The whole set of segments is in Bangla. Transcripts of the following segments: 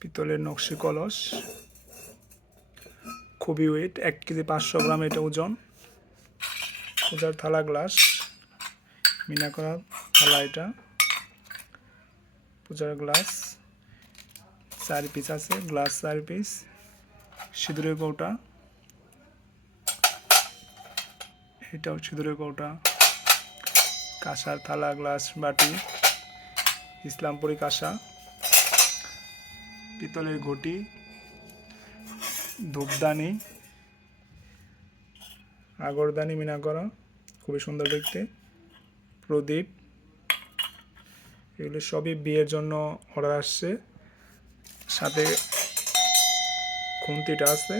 পিতলের নকশি কলস। খুবই ওয়েট এক কেজি পাঁচশো গ্রাম এটা ওজন। পূজার থালা গ্লাস, মিনা করা থালা এটা। পূজার গ্লাস, চার পিস আছে, গ্লাস চার পিস সিঁদুরের কৌটা। এটাও সিঁদুরের কৌটা। কাঁসার থালা, গ্লাস, বাটি, ইসলামপুরি কাঁসা। পিতলের ঘটি, ধূপদানি, আগরদানি মিনা করা, খুবই সুন্দর দেখতে, প্রদীপ, এগুলো সবই বিয়ের জন্য অর্ডার আসছে। সাথে খুন্তিটা আছে।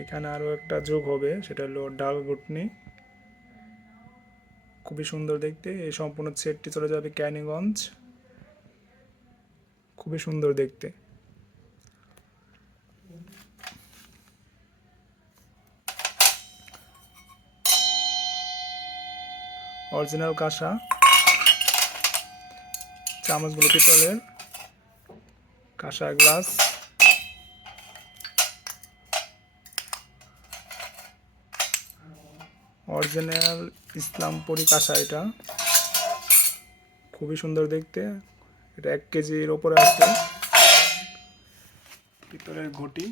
এখানে আরও একটা যোগ হবে, সেটা হলো ডাল ঘুটনি। খুবই সুন্দর দেখতে, এই সম্পূর্ণ সেটটি চলে যাবে ক্যানিগঞ্জ। খুবই সুন্দর দেখতে। অরিজিনাল কাঁসা। চামচগুলো পিতলের। কাঁসা গ্লাস। অরিজিনাল ইসলামপুরি কাঁসা এটা। খুবই সুন্দর দেখতে। এটা এক কেজির ওপরে আছে। ভিতরের ঘটি।